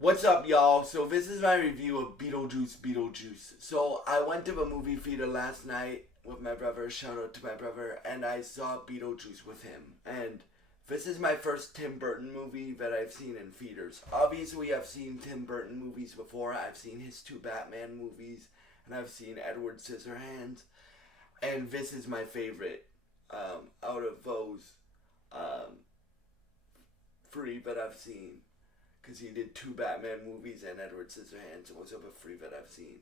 What's up, y'all? So this is my review of Beetlejuice. So I went to the movie theater last night with my brother. Shout out to my brother, and I saw Beetlejuice with him. And this is my first Tim Burton movie that I've seen in theaters. Obviously, I've seen Tim Burton movies before. I've seen his two Batman movies, and I've seen Edward Scissorhands. And this is my favorite out of those um, three that I've seen. Because he did two Batman movies and Edward Scissorhands was of the three that I've seen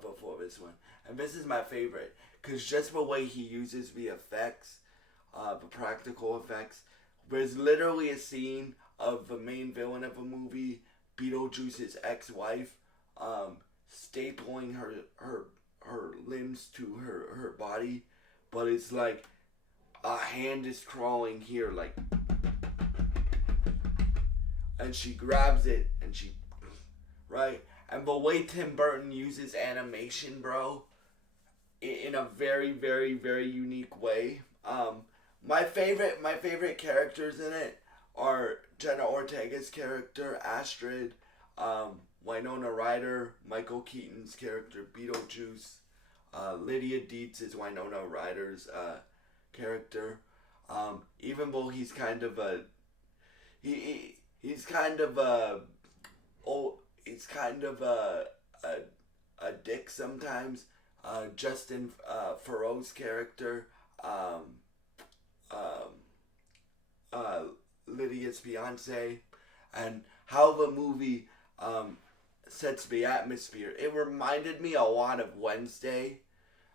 before this one. And this is my favorite. Because just the way he uses the effects, the practical effects. There's literally a scene of the main villain of the movie, Beetlejuice's ex-wife, stapling her limbs to her body. But it's like a hand is crawling here, like, and she grabs it and she, right? And the way Tim Burton uses animation, bro, in a very, very, very unique way. My favorite characters in it are Jenna Ortega's character, Astrid, Winona Ryder, Michael Keaton's character, Beetlejuice, Lydia Dietz is Winona Ryder's character. Even though he's kind of a he's kind of a dick sometimes. Justin Theroux's character, um, Lydia's fiance, and how the movie sets the atmosphere. It reminded me a lot of Wednesday,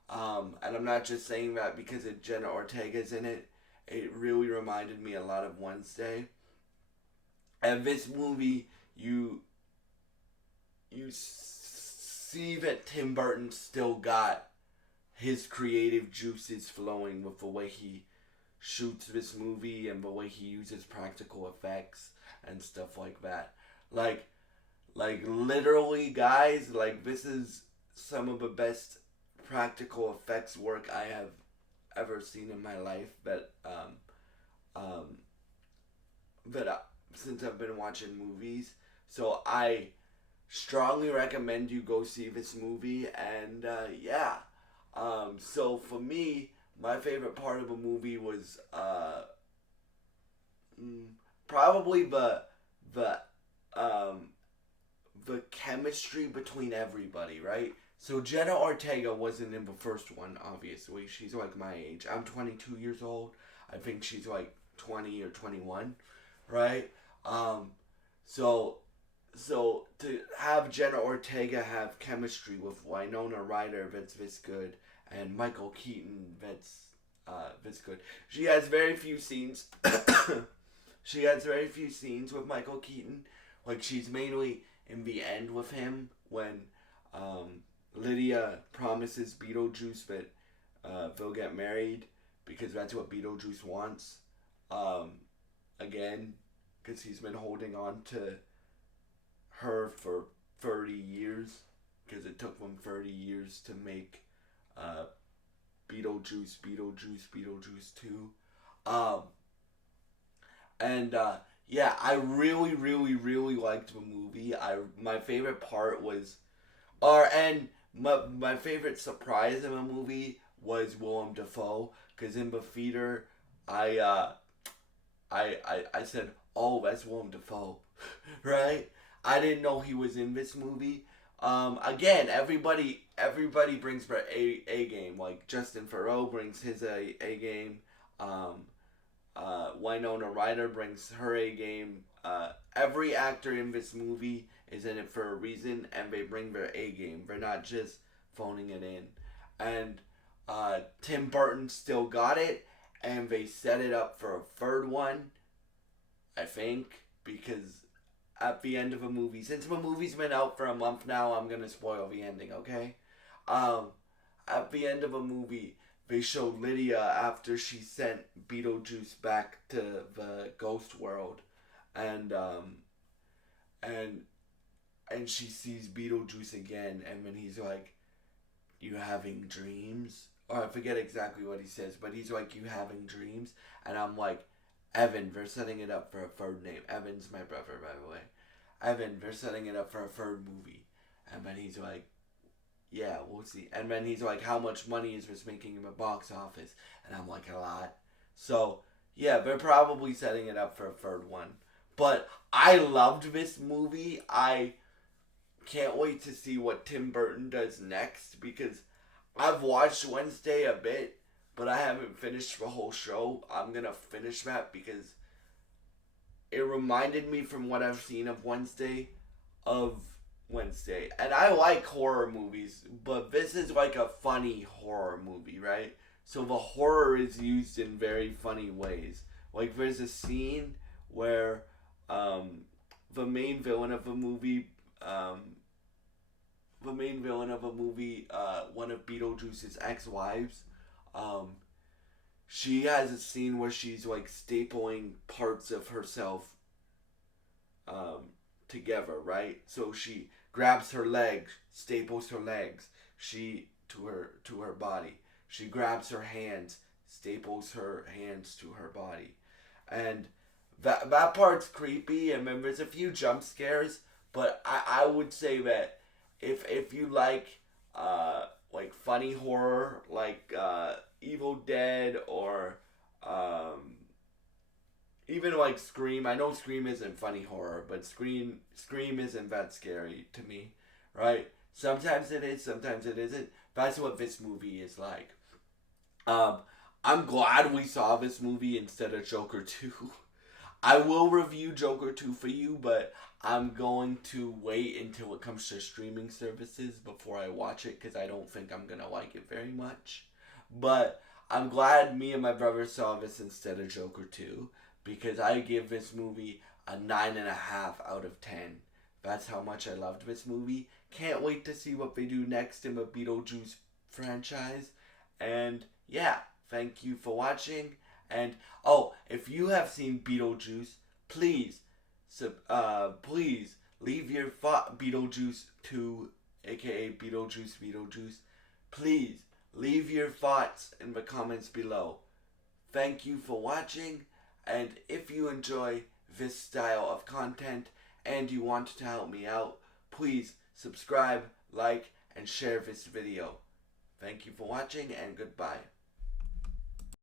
and I'm not just saying that because of Jenna Ortega's in it. It really reminded me a lot of Wednesday. And this movie, you see that Tim Burton still got his creative juices flowing with the way he shoots this movie and the way he uses practical effects and stuff like that. Like literally, guys, like this is some of the best practical effects work I have ever seen in my life. That since I've been watching movies. So I strongly recommend you go see this movie. And yeah. So for me, my favorite part of the movie was probably the chemistry between everybody, right? So Jenna Ortega wasn't in the first one, obviously. She's like my age. I'm 22 years old. I think she's like 20 or 21, right? So to have Jenna Ortega have chemistry with Winona Ryder that's this good, and Michael Keaton that's good. She has very few scenes. She has very few scenes with Michael Keaton. Like she's mainly in the end with him when Lydia promises Beetlejuice that they'll get married because that's what Beetlejuice wants. Again, because he's been holding on to her for 30 years because it took them 30 years to make Beetlejuice 2. And yeah, I really, really, really liked the movie. My favorite part was, my favorite surprise in the movie was Willem Dafoe, because in the theater, I said, oh, that's Willem Dafoe, right? I didn't know he was in this movie. Again, everybody brings their A game. Like Justin Theroux brings his A game. Winona Ryder brings her A game. Every actor in this movie is in it for a reason, and they bring their A game. They're not just phoning it in. And Tim Burton still got it, and they set it up for a third one, I think, because at the end of a movie, since the movie's been out for a month now, I'm gonna spoil the ending, okay? At the end of a movie, they show Lydia after she sent Beetlejuice back to the ghost world, and she sees Beetlejuice again, and then he's like, "You having dreams?" Or I forget exactly what he says, but he's like, "You having dreams?" And I'm like, Evan, they're setting it up for a third name. Evan's my brother, by the way. Evan, they're setting it up for a third movie. And then he's like, yeah, we'll see. And then he's like, how much money is this making in the box office? And I'm like, a lot. So, yeah, they're probably setting it up for a third one. But I loved this movie. I can't wait to see what Tim Burton does next because I've watched Wednesday a bit, but I haven't finished the whole show. I'm gonna finish that because it reminded me from what I've seen of Wednesday. And I like horror movies, but this is like a funny horror movie, right? So the horror is used in very funny ways. Like there's a scene where the main villain of the movie one of Beetlejuice's ex-wives, um, she has a scene where she's like stapling parts of herself together, right? So she grabs her legs, staples her legs, she to her body. She grabs her hands, staples her hands to her body, and that part's creepy. And then there's a few jump scares, but I would say that if you like funny horror like Evil Dead or even like Scream. I know Scream isn't funny horror, but Scream isn't that scary to me, right? Sometimes it is, sometimes it isn't. That's what this movie is like. Um, I'm glad we saw this movie instead of Joker 2. I will review Joker 2 for you, but I'm going to wait until it comes to streaming services before I watch it because I don't think I'm going to like it very much. But I'm glad me and my brother saw this instead of Joker 2 because I give this movie a 9.5 out of 10. That's how much I loved this movie. Can't wait to see what they do next in the Beetlejuice franchise. And yeah, thank you for watching. And oh, if you have seen Beetlejuice, please, please leave your Beetlejuice 2, aka Beetlejuice. Please leave your thoughts in the comments below. Thank you for watching, and if you enjoy this style of content and you want to help me out, please subscribe, like, and share this video. Thank you for watching, and goodbye.